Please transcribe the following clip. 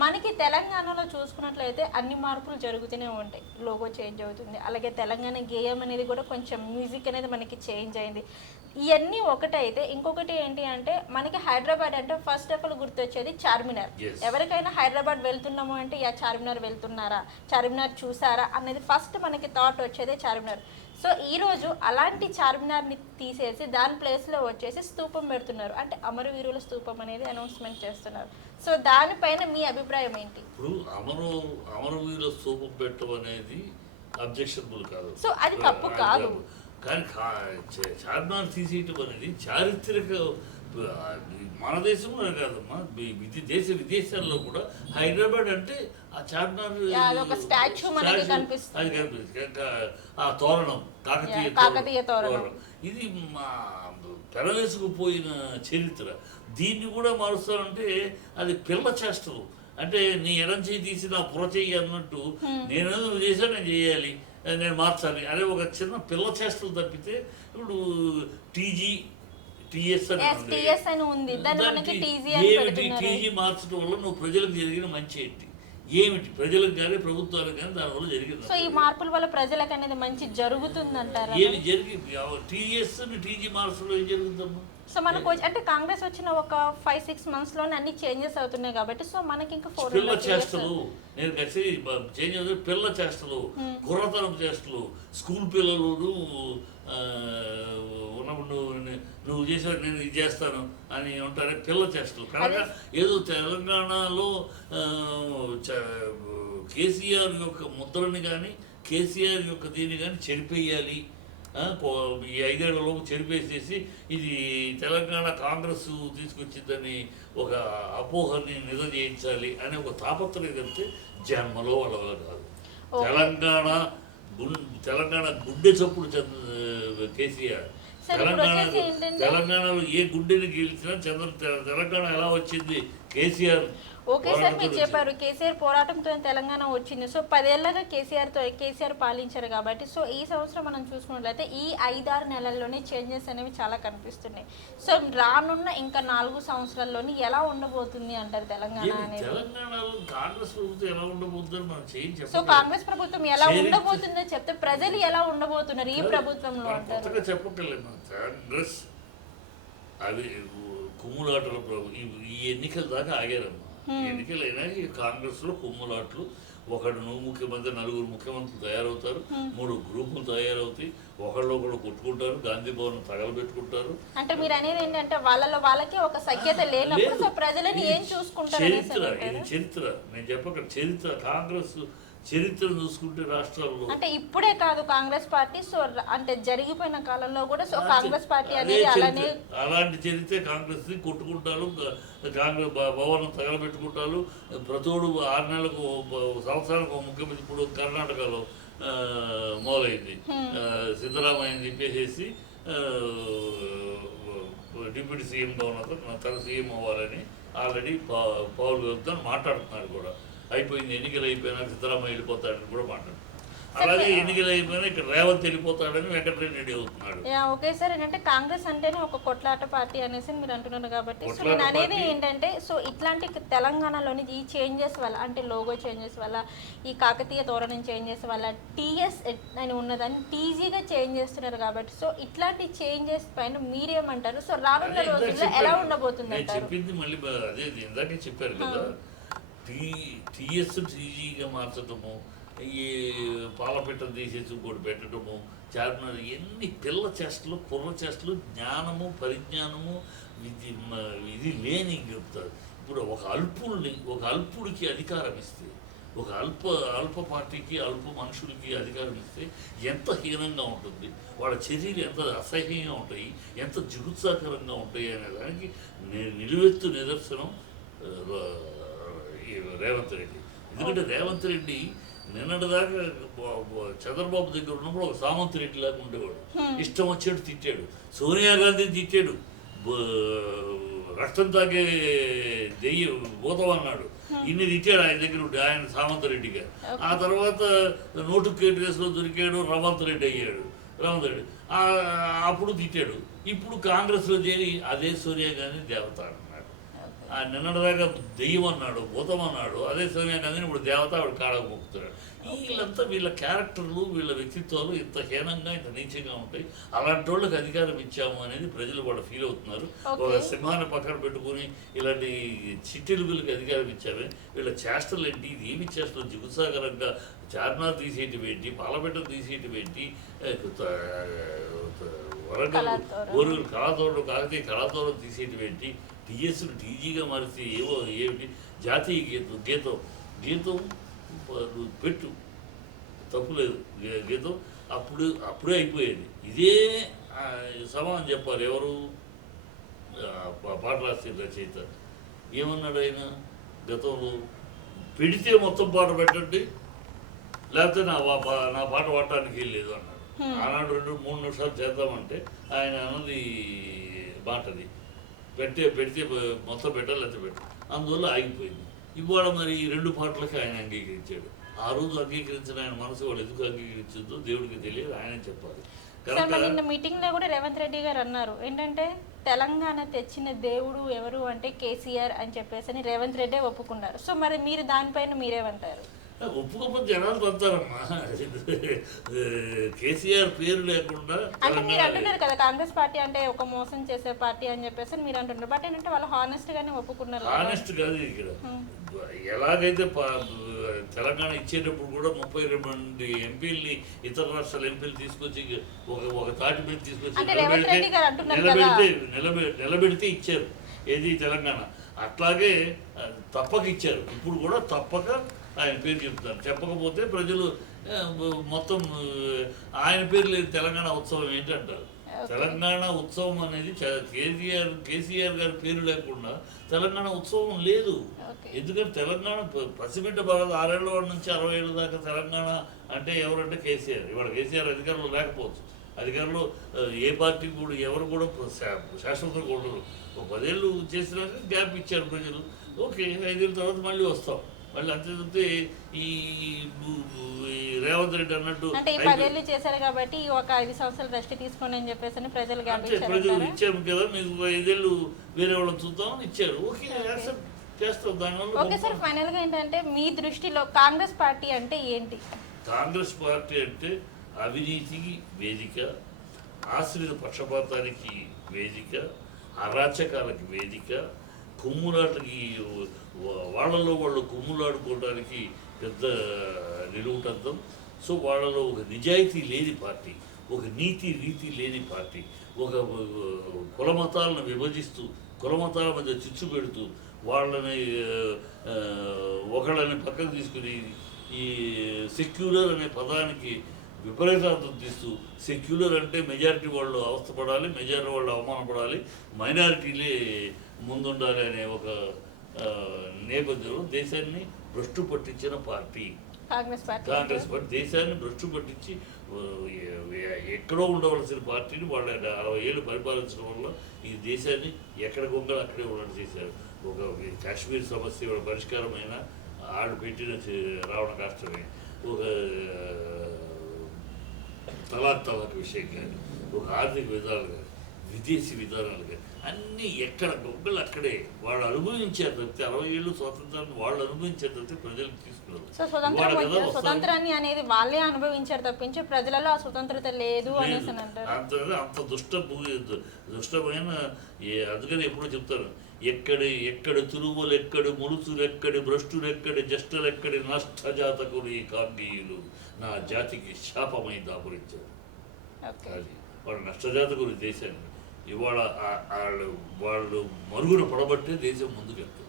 మనకి తెలంగాణలో చూసుకున్నట్లయితే అన్ని మార్పులు జరుగుతూనే ఉంటాయి. లోగో చేంజ్ అవుతుంది, అలాగే తెలంగాణ గేయం అనేది కూడా కొంచెం మ్యూజిక్ అనేది మనకి చేంజ్ అయింది. ఇవన్నీ ఒకటైతే ఇంకొకటి ఏంటి అంటే మనకి హైదరాబాద్ అంటే ఫస్ట్ ఆఫ్ ఆల్ గుర్తొచ్చేది చార్మినార్. ఎవరికైనా హైదరాబాద్ వెళ్తున్నాము అంటే యా చార్మినార్ వెళ్తున్నారా, చార్మినార్ చూసారా అనేది ఫస్ట్ మనకి థాట్ వచ్చేదే చార్మినార్. సో ఈరోజు అలాంటి చార్మినార్ని తీసేసి దాని ప్లేస్లో వచ్చేసి స్తూపం పెడుతున్నారు, అంటే అమరవీరుల స్తూపం అనేది అనౌన్స్మెంట్ చేస్తున్నారు. సో దానిపైన మీ అభిప్రాయం ఏంటి? ఇప్పుడు అమరవీరుల స్తూపం పెట్టడం అనేది అబ్జెక్షనబుల్ కాదు, సో అది తప్పు కాదు. కానీ చార్మినార్ తీసేయటం అనేది చారిత్రక, మన దేశంలో కాదమ్మా, విదేశాల్లో కూడా హైదరాబాద్ అంటే ఆ చార్మినార్ అది కనిపిస్తుంది. ఆ తోరణం కాకతీయ తోరణం ఇది మా పెరవేసుకుపోయిన చరిత్ర. దీన్ని కూడా మారుస్తానంటే అది పిల్ల చేష్టలు. అంటే నీ ఎడం చేయి తీసి నా పుర చెయ్యి అన్నట్టు, నేనేదో చేశాను నేను చేయాలి, నేను మార్చాలి అనే ఒక చిన్న పిల్ల చేష్టలు తప్పితే, ఇప్పుడు టీఎస్ అని ఉంది, టీజీ మార్చడం వల్ల నువ్వు ప్రజలకు జరిగిన మంచి ఏంటి, ఏమిటి ప్రజలకు కానీ ప్రభుత్వాలకు కానీ దానివల్ల జరిగింది? సో ఈ మార్పుల వల్ల ప్రజలకు అనేది మంచి జరుగుతుంది అంటారా? ఏమి జరిగింది? టీఎస్ టీజీ మార్చడం ఏం జరుగుతుందమ్మా? సో మనకు అంటే కాంగ్రెస్ వచ్చిన ఒక 5-6 months లోనే అన్ని చేంజెస్ అవుతున్నాయి కాబట్టి, సో మనకి ఇంకా పిల్ల చేష్టలు, నేను కలిసి చేంజ్ అవుతుంది. పిల్ల చేష్టలు, కుర్రతనం చేష్టలు, స్కూల్ పిల్లలు ఉన్నప్పుడు నువ్వు చేసావు నేను ఇది చేస్తాను అని ఉంటారే పిల్ల చేష్టలు. కనుక ఏదో తెలంగాణలో కేసీఆర్ యొక్క ముద్రని కానీ కేసీఆర్ యొక్క దీన్ని కానీ చెరిపేయాలి, ఈ 5 ఏళ్లలోపు చెరిపేసేసి ఇది తెలంగాణ కాంగ్రెస్ తీసుకొచ్చిందని ఒక అపోహని నిజం చేయించాలి అనే ఒక తాపత్రయం కలిపితే జన్మలో వాళ్ళ కాదు. తెలంగాణ గుండె చప్పుడు కేసీఆర్. తెలంగాణలో ఏ గుండెని గెలిచినా తెలంగాణ ఎలా వచ్చింది? కేసీఆర్. ఓకే సార్, మీరు చెప్పారు కేసీఆర్ పోరాటంతో తెలంగాణ వచ్చింది. సో 10 ఏళ్ళగా కేసీఆర్ పాలించారు కాబట్టి, సో ఈ సంవత్సరం మనం చూసుకున్నట్లయితే ఈ 5-6 నెలల్లోనే చేంజెస్ అనేవి చాలా కనిపిస్తున్నాయి. సో రానున్న ఇంకా 4 సంవత్సరాల్లోని ఎలా ఉండబోతుంది అంటారు తెలంగాణ అనేది? కాంగ్రెస్ ప్రభుత్వం ఎలా ఉండబోతుందని మనం చేయించాం. సో కాంగ్రెస్ ప్రభుత్వం ఎలా ఉండబోతుందో చెప్తే ప్రజలు ఎలా ఉండబోతున్నారు ఈ ప్రభుత్వంలో అంటారు? చెప్పగలేము. కాంగ్రెస్ అవి కుమ్ములాటల ఈ ఎన్నికల దాకా ఆగారమ్మా. ఎన్నికలైనా ఈ కాంగ్రెస్లో కుమ్ములాట్లు. నువ్వు ముఖ్యమంత్రి, 4 ముఖ్యమంత్రులు తయారవుతారు, 3 గ్రూపులు తయారవుతాయి, ఒకళ్ళు కొట్టుకుంటారు, గాంధీ భవన్ తగలబెట్టుకుంటారు. అంటే మీరు అనేది ఏంటంటే వాళ్ళకి ఒక సఖ్యత లేనప్పుడు సో ప్రజలని ఏం చూసుకుంటారు? చరిత్ర నేను చెప్పక చరిత్ర, కాంగ్రెస్ చరిత్ర చూసుకుంటే రాష్ట్రాల్లో అంటే ఇప్పుడే కాదు కాంగ్రెస్ పార్టీ, సో అంటే జరిగిపోయిన కాలంలో కూడా సో కాంగ్రెస్ పార్టీ అనేది అలాంటి చరిత్ర కాంగ్రెస్ కొట్టుకుంటారు, కాంగ్రెస్ భవనం తగలబెట్టుకుంటారు. ప్రతోడు 6 నెలలకు సంవత్సరానికి ఒక ముఖ్యమంత్రి. ఇప్పుడు కర్ణాటకలో మొదలైంది, సిద్ధరామయ్యని చెప్పేసి డిప్యూటీ సీఎంగా ఉన్న తన సీఎం అవ్వాలని ఆల్రెడీ పౌరు వెళ్తాను మాట్లాడుతున్నారు కూడా. అయిపోయింది, ఎన్నికలు అయిపోయినా సిద్ధరామయ్య వెళ్ళిపోతాడని కూడా మాట్లాడుతున్నారు. అలాగే ఎన్నికలు అయిపోయినా ఇక్కడ రేవంత్ వెళ్ళిపోతాడని వెంకటరెడ్డి రెడ్డి అవుతున్నాడు. ఓకే సార్, ఏంటంటే కాంగ్రెస్ అంటేనే ఒక కొట్లాట పార్టీ అనేసి మీరు అంటున్నారు కాబట్టి, సో నేను అనేది ఏంటంటే సో ఇట్లాంటి తెలంగాణలోని ఈ చేంజెస్ వల్ల, అంటే లోగో చేంజెస్ వల్ల, ఈ కాకతీయ తోరణం చేంజెస్ వల్ల టీఎస్ అని ఉన్నదాన్ని టీజీగా చేంజ్ చేస్తున్నారు కాబట్టి, సో ఇట్లాంటి చేంజెస్ పైన మీరేమంటారు? సో రానున్న రోజుల్లో ఎలా ఉండబోతుంది అంటారు? చెప్పింది మళ్ళీ అదే ఇందాకే చెప్పారు కదా, టీఎస్ టీజీగా మార్చడము, ఈ పాలపిట్టను తీసేసి ఇంకోటి పెట్టడము, చార్మినార్, ఎన్ని పిల్ల చేష్టలు, కుర్ర చేష్టలు, జ్ఞానము పరిజ్ఞానము ఇది లేని చెప్తారు. ఇప్పుడు ఒక అల్పుడికి అధికారం ఇస్తే, ఒక అల్ప పార్టీకి, అల్ప మనుషులకి అధికారం ఇస్తే ఎంత హీనంగా ఉంటుంది, వాళ్ళ చర్యలు ఎంత అసహ్యంగా ఉంటాయి, ఎంత జుగుత్సాకరంగా ఉంటాయి అనే దానికి నిలువెత్తు నిదర్శనం రేవంత్ రెడ్డి. ఎందుకంటే రేవంత్ రెడ్డి నిన్నటిదాకా చంద్రబాబు దగ్గర ఉన్నప్పుడు ఒక సామంత్ రెడ్డి లాగా ఉండేవాడు. ఇష్టం వచ్చేట్టు తిట్టాడు, సోనియా గాంధీని తిట్టాడు, రక్తం తాగే దెయ్యం పోతామన్నాడు, ఇన్ని తిట్టాడు ఆయన దగ్గర ఉంటే ఆయన సామంత్ రెడ్డిగా. ఆ తర్వాత నోటు కేసులో దొరికాడు, రవంత్ రెడ్డి అయ్యాడు. రవంత్ రెడ్డి అప్పుడు తిట్టాడు. ఇప్పుడు కాంగ్రెస్లో చేరి అదే సోనియా గాంధీ దేవత అన్నాడు. ఆ నిన్నటిదాకా దెయ్యం అన్నాడు, భూతం అన్నాడు, అదే సోనియా గాంధీని ఇప్పుడు దేవత ఆవిడ కాడకు మొక్కుతున్నాడు. వీళ్ళంతా వీళ్ళ క్యారెక్టర్లు, వీళ్ళ వ్యక్తిత్వాలు ఇంత హీనంగా, ఇంత నీచంగా ఉంటాయి. అలాంటి వాళ్ళకి అధికారం ఇచ్చాము అనేది ప్రజలు కూడా ఫీల్ అవుతున్నారు. ఒక సింహాన్ని పక్కన పెట్టుకుని ఇలాంటి చిట్టిలుగులకి అధికారం ఇచ్చామే, వీళ్ళ చేష్టలు ఏంటి, ఇది ఏమి చేష్టలు, జిగుసాగరంగా చార్మినార్ తీసేయటం ఏంటి, పాలపెట్టలు తీసేయటం ఏంటి, వరంగల్ ఓరుగురు కళాతోరణం కాకతీయ కళాతోరణం తీసేయటం ఏంటి, టీఎస్ను టీజీగా మారిస్తే ఏమిటి, జాతీయ గీతం పెట్టు తప్పులేదు, గీతం అప్పుడే అయిపోయేది. ఇదే సమానం చెప్పాలి. ఎవరు పాట రాసిన రచయిత ఏమన్నాడు ఆయన గతంలో, పెడితే మొత్తం పాట పెట్టండి, లేకపోతే నా పాట పాడటానికి వెళ్ళలేదు అన్నాడు. ఆనాడు 2-3 నిమిషాలు చేద్దామంటే ఆయన అన్నది మాటది, పెడితే మొత్తం పెట్టాలి, లేకపోతే పెట్టు, అందువల్ల ఆగిపోయింది. ఇవాళ మరి ఈ 2 పాటలకి ఆయన అంగీకరించాడు. ఆ రోజు అంగీకరించిన ఆయన మనసు వాళ్ళు ఎందుకు అంగీకరించిందో దేవుడికి తెలియదు, ఆయనే చెప్పాలి. నిన్న మీటింగ్ లో కూడా రేవంత్ రెడ్డి గారు అన్నారు ఏంటంటే తెలంగాణ తెచ్చిన దేవుడు ఎవరు అంటే కేసీఆర్ అని చెప్పేసి రేవంత్ రెడ్డి ఒప్పుకున్నారు. సో మరి మీరు దానిపైన మీరేమంటారు? ఒప్పుకోకపోతే జనాలు పంతారమ్మా. కేసీఆర్ పేరు లేకుండా అంటే మీరు అంటున్నారు కదా కాంగ్రెస్ పార్టీ అంటే ఒక మోసం చేసే పార్టీ అని చెప్పేసి మీరు అంటున్నారు. బట్ ఏంటంటే వాళ్ళు హానెస్ట్ గానే ఒప్పుకున్నారు. హానెస్ట్ కాదు ఇక్కడ. ఎలాగైతే తెలంగాణ ఇచ్చేటప్పుడు కూడా 32 ఎంపీల్ని ఇతర రాష్ట్రాల ఎంపీలు తీసుకొచ్చి ఒక తాటి మీద తీసుకొచ్చి నిలబెడితే ఇచ్చారు ఏది తెలంగాణ. అట్లాగే తప్పక ఇచ్చారు. ఇప్పుడు కూడా తప్పక ఆయన పేరు చెప్తారు. చెప్పకపోతే ప్రజలు మొత్తం ఆయన పేరు లేదు తెలంగాణ ఉత్సవం ఏంటంటారు. తెలంగాణ ఉత్సవం అనేది కేసీఆర్ గారి పేరు లేకుండా తెలంగాణ ఉత్సవం లేదు. ఎందుకంటే తెలంగాణ పసిబిడ్డ బాగా 6 ఏళ్ళ నుంచి 60 ఏళ్ళ దాకా తెలంగాణ అంటే ఎవరంటే కేసీఆర్. ఇవాళ కేసీఆర్ అధికారంలో లేకపోవచ్చు. అధికారంలో ఏ పార్టీ కూడా ఎవరు కూడా శాశ్వతంగా ఉండరు. 10 ఏళ్ళు చేసినాక గ్యాప్ ఇచ్చారు ప్రజలు. ఓకే, 5 ఏళ్ళ తర్వాత మళ్ళీ వస్తాం. మళ్ళీ అంతే ఈ రేవంత్ రెడ్డి అన్నట్టు అంటే 10 ఏళ్ళు చేశారు కాబట్టి ఒక 5 సంవత్సరాలు రెస్ట్ తీసుకోండి అని చెప్పేసి ప్రజలు ఇచ్చాము కదా, మీకు 5 ఏళ్ళు వేరే వాళ్ళని చూద్దాం ఇచ్చారు. ఓకే, యాక్సెప్ట్ చేస్తాం. దానివల్ల ఓకే సార్, ఫైనల్ గా ఏంటంటే మీ దృష్టిలో కాంగ్రెస్ పార్టీ అంటే ఏంటి? కాంగ్రెస్ పార్టీ అంటే అవినీతికి వేదిక, ఆశ్రిత పక్షపాతానికి వేదిక, అరాచకాలకి వేదిక, కొమ్ములాటకి వాళ్ళలో వాళ్ళు కొమ్ములాడుకోవడానికి పెద్ద నిలువుటద్దం. సో వాళ్ళలో ఒక నిజాయితీ లేని పార్టీ, ఒక నీతి రీతి లేని పార్టీ, ఒక కులమతాలను విభజిస్తూ కులమతాల మధ్య చిచ్చు పెడుతూ వాళ్ళని ఒకళ్ళని పక్కకు తీసుకుని ఈ సెక్యులర్ అనే పదానికి విపరీతార్థం తీస్తూ, సెక్యులర్ అంటే మెజారిటీ వాళ్ళు అవస్థపడాలి, మెజారిటీ వాళ్ళు అవమానపడాలి, మైనారిటీలే ముందుండాలి అనే ఒక నేపథ్యంలో దేశాన్ని భ్రష్టు పట్టించిన పార్టీ కాంగ్రెస్ పార్టీ. దేశాన్ని భ్రష్టు పట్టించి ఎక్కడో ఉండవలసిన పార్టీని వాళ్ళ 60 ఏళ్ళు పరిపాలించడం వల్ల ఈ దేశాన్ని ఎక్కడ గొంగలు అక్కడే ఉన్నట్టు చేశారు. ఒక కాశ్మీర్ సమస్య పరిష్కారమైన ఆడు పెట్టిన రావణ కష్టమే, ఒక తలాక్ విషయం కానీ, ఒక ఆర్థిక విధానాలు కానీ, విదేశీ విధానాలు కానీ అన్నీ ఎక్కడ గొప్పలు అక్కడే వాళ్ళు అనుభవించారు తప్పితే 60 ఏళ్ళు స్వాతంత్రాన్ని వాళ్ళు అనుభవించారు తప్పితే ప్రజలకు తీసుకున్నారు. స్వతంత్రాన్ని అనేది వాళ్ళే అనుభవించారు తప్పించి ప్రజలలో ఆ స్వతంత్రత లేదు అనేసి అంటారు. అంత దుష్టమైన అందుకని ఎప్పుడూ చెప్తారు, ఎక్కడ తురుములు ఎక్కడి ములుసులు ఎక్కడి భ్రష్టులు ఎక్కడి జస్టలు ఎక్కడి నష్టజాతకులు ఈ కాంగీయులు నా జాతికి శాపమై దాపురించారు. అది వాళ్ళ నష్టజాతకులు దేశాన్ని ఇవాళ వాళ్ళు మరుగున పడబట్టే దేశం ముందుకెళ్తుంది.